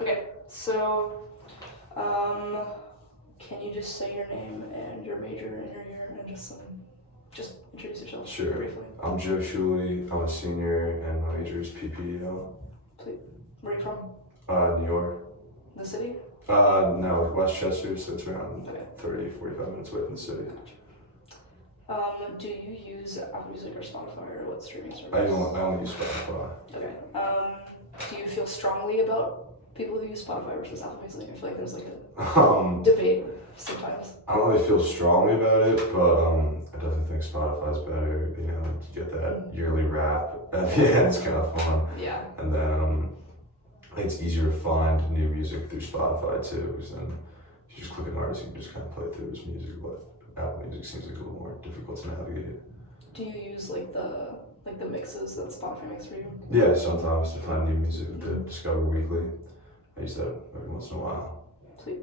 Okay, so can you just say your name and your major and your year and just introduce yourself Sure. briefly? I'm Sciulli. I'm a senior, and my major is PPO. Please. Where are you from? New York. The city? No, Westchester, so it's around Okay. 30, 45 minutes away from the city. Do you use Apple Music or Spotify or what streaming service? I only use Spotify. Okay. Do you feel strongly about people who use Spotify versus Apple Music? I feel like there's like a debate sometimes. I don't really feel strongly about it, but I definitely think Spotify's better. You know, you get that yearly wrap at the end. It's kind of fun. Yeah. And then I think it's easier to find new music through Spotify too, because then if you just click an artist, you can just kind of play through his music. But Apple Music seems like a little more difficult to navigate. Do you use like the mixes that Spotify makes for you? Yeah, sometimes to find new music to discover weekly. I use that every once in a while. Sweet.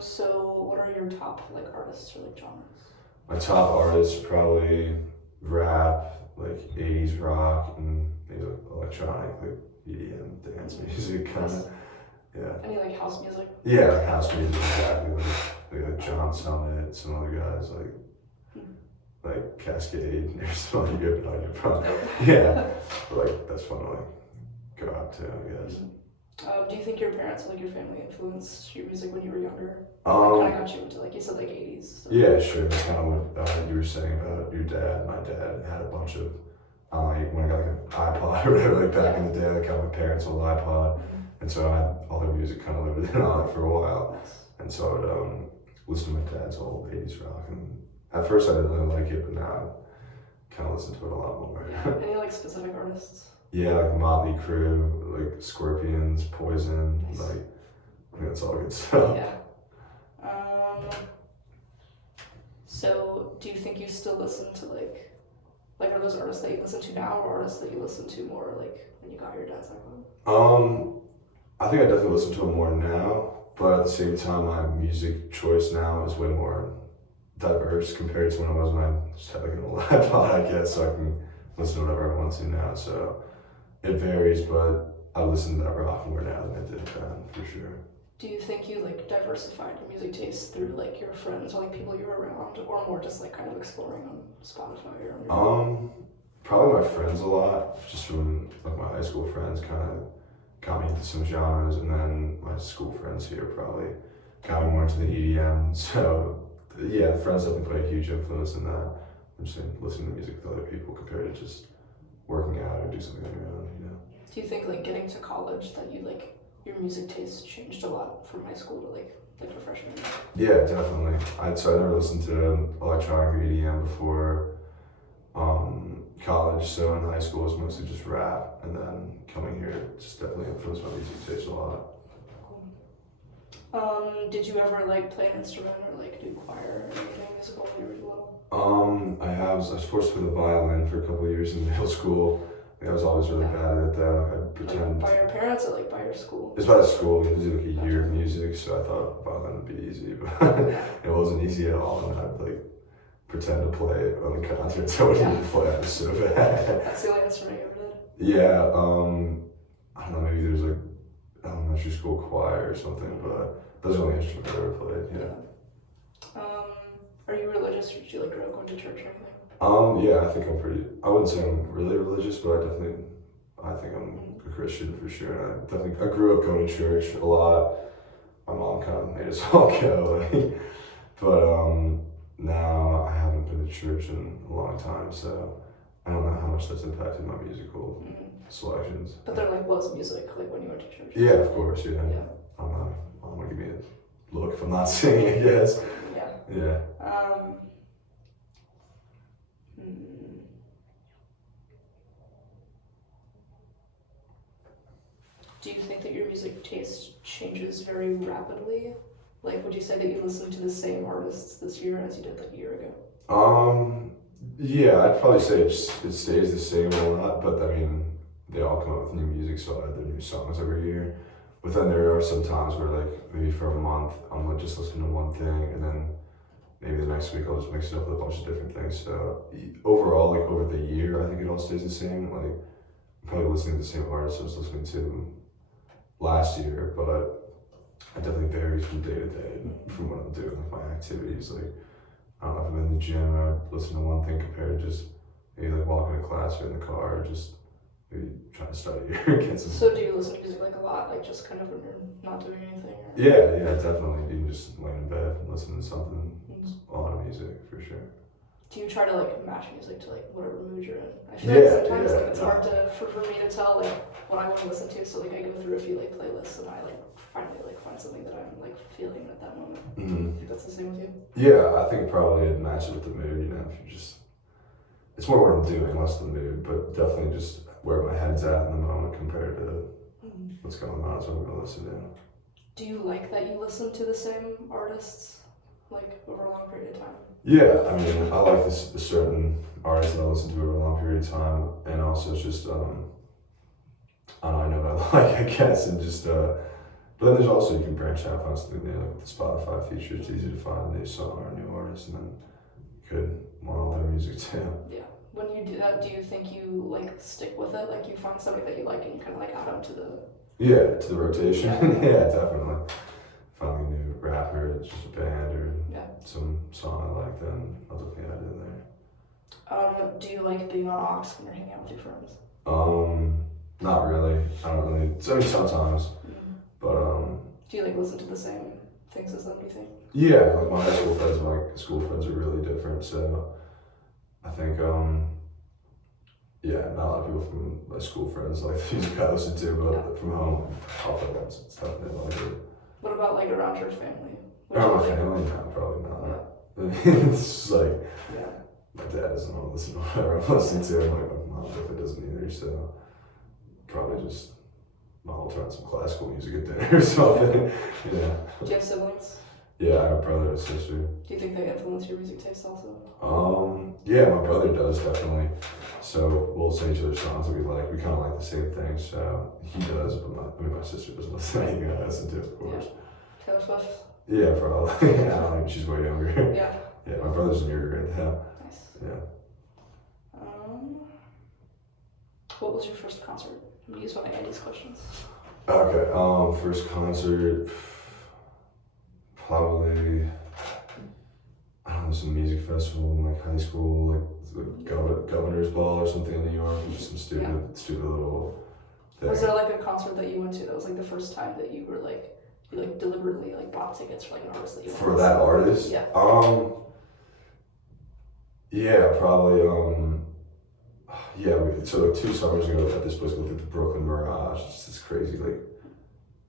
So what are your top like artists or like genres? My top artists probably rap, like 80s rock, and maybe electronic, like EDM, dance music kind of. Yeah. Any like house music? Yeah, like house music, exactly. Like John Summit, some other guys like Cascade. There's some other good on your front. Yeah, but like that's fun to like go out to, I guess. Do you think your parents or like your family influenced your music when you were younger? Kind of got you into like you said like 80s. So. Yeah, sure. That's kind of what you were saying about your dad. My dad had a bunch of when I got like an iPod or whatever, like back in the day, like my parents old iPod, and so I had all their music kind of lived in on it for a while, and so I would listen to my dad's old 80s rock, and at first I didn't really like it, but now I kind of listen to it a lot more. Any like specific artists? Yeah, like Motley Crue, like Scorpions, Poison, like I think that's all good stuff. Yeah. So do you think you still listen to like are those artists that you listen to now or artists that you listen to more like when you got your dad's iPhone? I think I definitely listen to them more now, but at the same time my music choice now is way more diverse compared to when I was when I just had like an old iPod, I guess, so I can listen to whatever I want to now. So it varies, but I listen to that rock more now than I did then, for sure. Do you think you like diversified your music taste through like your friends or like people you were around, or more just like kind of exploring on Spotify or on your Probably my friends a lot, just from like my high school friends kind of got me into some genres, and then my school friends here probably got me more into the EDM. So yeah, friends definitely play a huge influence in that. I'm just listening to music with other people compared to just working out or do something on your own, you know. Do you think like getting to college that you like your music taste changed a lot from high school to like a freshman? Yeah, definitely. I never listened to electronic or EDM before college, so in high school it was mostly just rap, and then coming here it just definitely influenced my music taste a lot. Cool. Did you ever like play an instrument or like do choir or anything musical when you were little? I was forced to play the violin for a couple of years in middle school. I was always really bad at it though. I'd pretend. Like by your parents or like by your school? It's by the school. We had to do like a year of music, so I thought violin would be easy, but it wasn't easy at all. And I'd like pretend to play on the concerts. I wouldn't even play. I was so bad. That's the only instrument you ever did? Yeah. I don't know. Maybe there's like elementary school choir or something, but those are the only instruments I ever played. Yeah. Are you religious, or did you like grow up going to church or anything? Yeah, I think I wouldn't say I'm really religious, but I think I'm a Christian for sure. I grew up going to church a lot. My mom kind of made us all go, but now I haven't been to church in a long time, so I don't know how much that's impacted my musical selections. But there like was music like when you went to church? Yeah, of course, yeah. I don't know. I'm gonna give me a look if I'm not singing, I guess. Yeah. Do you think that your music taste changes very rapidly? Like, would you say that you listen to the same artists this year as you did like a year ago? Yeah, I'd probably say it stays the same a lot, but I mean, they all come up with new music, so I add their new songs every year. But then there are some times where like maybe for a month I'm like just listening to one thing, and then maybe the next week I'll just mix it up with a bunch of different things. So overall, like over the year, I think it all stays the same. Like I'm probably listening to the same artists I was listening to last year, but it definitely varies from day to day from what I'm doing, like my activities. Like, I don't know if I'm in the gym, I listen to one thing compared to just maybe like walking to class or in the car, or just maybe trying to study or get some. So do you listen to music like a lot, like just kind of when you're not doing anything? Or? Yeah, definitely. Even just laying in bed and listening to something, a lot of music for sure. Do you try to like match music to like whatever mood you're in? I feel like sometimes like, it's hard for me to tell like what I want to listen to. So like I go through a few like playlists and I like finally like find something that I'm like feeling at that moment. Mm-hmm. I think that's the same with you. Yeah, I think probably it matches with the mood. You know, if you just, it's more what I'm doing, less the mood, but definitely just where my head's at in the moment compared to what's going on is what I'm gonna listen to. Do you like that you listen to the same artists like over a long period of time? Yeah, I mean, I like this a certain artist that I listen to over a long period of time, and also it's just I don't know, I know what I like, I guess, and just but then there's also, you can branch out, find something new, like with the Spotify feature. It's easy to find a new song or a new artist, and then you could want all their music too. Yeah. When you do that, do you think you like stick with it? Like you find somebody that you like and you kind of like add them to the. Yeah, to the rotation. Yeah, definitely. Finding a new rapper, it's just a band or some song I like, then I'll definitely add it in there. Do you like being on aux when you're hanging out with your friends? Not really. I don't really. I mean, sometimes, but Do you like listen to the same things as them? Do you think? Yeah, like my high school friends and my school friends are really different. So I think yeah, not a lot of people from my school friends like the music I listen to, but from home, I'll put that stuff in like it. What about like around your family? Around my family? No, probably not. Yeah. It's just like, my dad doesn't want to listen to whatever I'm listening to, and like my mom definitely doesn't either, so probably just, I'll turn on some classical music at dinner or something. Yeah. Do you have siblings? Yeah, I have a brother and a sister. Do you think they influence your music taste also? Yeah, my brother does, definitely. So we'll say each other's songs that we like. We kind of like the same things, so he does, but my sister doesn't listen to anything I listen to, of course. Yeah. Taylor Swift? Yeah, probably. Yeah, I don't think she's way younger. Yeah. Yeah, my brother's in your grade now. Nice. Yeah. What was your first concert? I'm gonna use one of Andy's questions. Okay, first concert, probably, I don't know, some music festival in like high school, like Governor's Ball or something in New York, just some stupid little thing. Was there like a concert that you went to that was like the first time that you were like, you like deliberately like bought tickets for like an artist that you For that artist? Yeah. Yeah, probably, so like 2 summers ago at this place called the Brooklyn Mirage, it's just this crazy like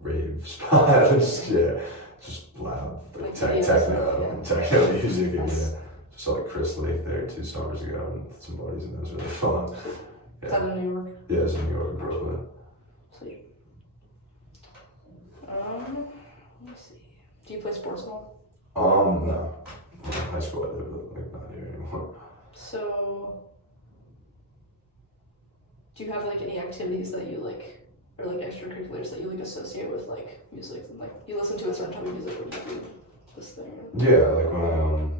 rave spot, just loud, like techno music, and just saw like Chris Lake there 2 summers ago and some buddies, and it was really fun. Is that in New York? Yeah, it's in New York, Brooklyn. Sweet. Let me see. Do you play sports at all? No. In high school I did, but like not here anymore. So, do you have like any activities that you like, or like extracurriculars that you like associate with like music? And, like you listen to a certain type of music when you do this thing? Yeah, like when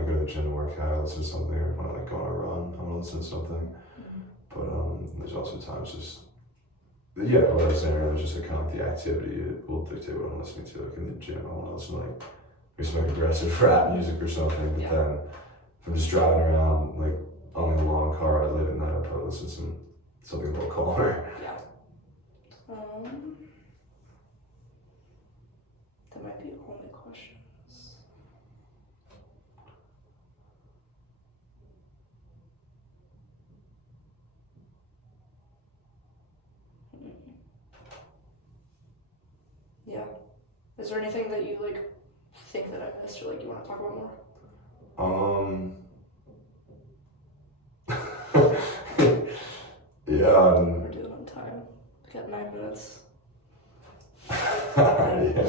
I go to the gym to work out, I listen to something, or when I like go on a run, I want to listen to something. But there's also times just, what I was saying earlier, just like kind of like the activity, it will dictate what I'm listening to. Like in the gym, I want to listen to like maybe some like aggressive rap music or something, but then if I'm just driving around like on a long car ride late at night, I'll probably listen to something a little calmer. Yeah. That might be all my questions. Yeah. Is there anything that you like think that I missed or like you want to talk about more? Yeah. We're doing on time. We got 9 minutes. Yeah.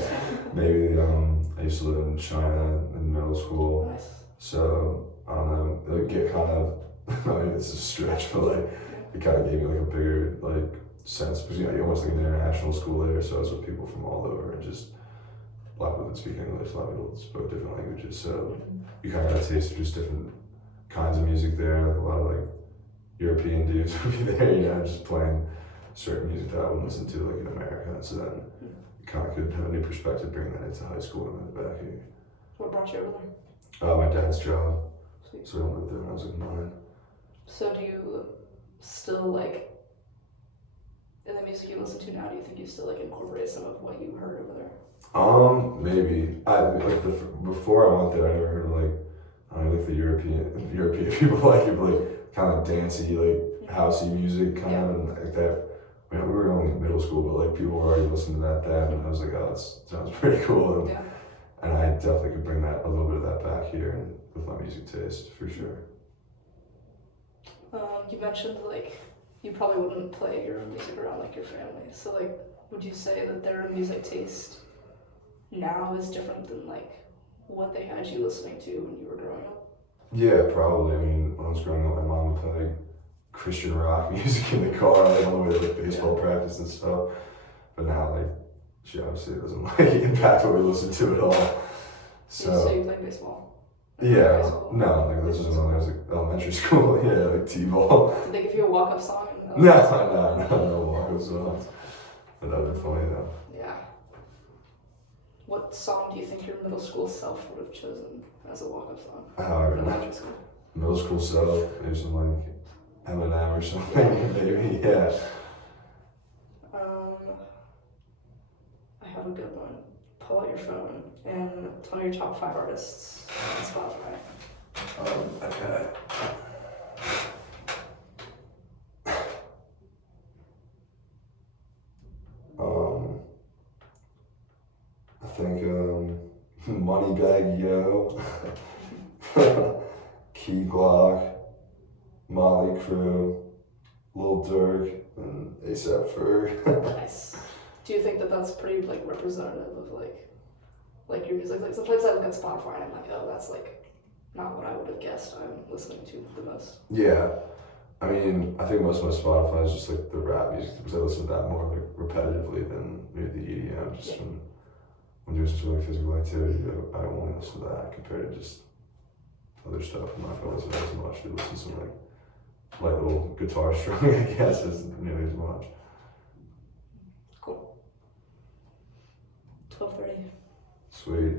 Maybe I used to live in China in middle school. Nice. So I don't know. It get kind of maybe it's a stretch, but like it kind of gave me like a bigger like sense because you almost like an international school there, so I was with people from all over and just a lot of people didn't speak English, a lot of people spoke different languages, so you kind of got a taste of just different kinds of music there. Like a lot of like European dudes would be there, just playing certain music that I would listen to like in America, and so then kind of could have a new perspective, bring that into high school and then back here. What brought you over there? My dad's job, Sweet. so I lived there when I was like 9. So do you still like, in the music you listen to now, do you think you still like incorporate some of what you heard over there? Maybe. Before I went there, I never heard of like the European people like it, but like kind of dancey, like housey music kind of, and like that. I mean, we were only in middle school, but like people were already listening to that, and I was like, oh, that sounds pretty cool. And I definitely could bring that a little bit of that back here and with my music taste for sure. You mentioned like you probably wouldn't play your music around like your family. So like, would you say that their music taste now is different than like what they had you listening to when you were growing up? Yeah, probably. I mean, when I was growing up, my mom would play like Christian rock music in the car, like on the way to like baseball practice and stuff. But now, like, she obviously doesn't like impact what we listen to at all. So you played baseball? Yeah, no, like this was when I was like elementary school. Yeah, like t-ball. Did they give you a walk-up song? No walk-up songs. But that would be funny though. Yeah. What song do you think your middle school self would have chosen as a walk-up song? Elementary school. Middle school self, maybe some like Eminem or something. Maybe, yeah. I have a good one. Pull out your phone and tell me your top 5 artists on Spotify. Okay. I think Moneybag Yo, Key Glock, Molly Crew, Lil Durk, and ASAP Ferg. Nice. Do you think that that's pretty like representative of like your music? Like sometimes I look at Spotify and I'm like, oh, that's like not what I would have guessed I'm listening to the most. Yeah, I mean, I think most of my Spotify is just like the rap music because I listen to that more like repetitively than maybe the EDM. Just when doing some like physical activity, I only listen to that compared to just other stuff. I'm not gonna listen to that as much. I listen to some like little guitar strumming, I guess, as nearly as much. Cool. 12:30. Sweet.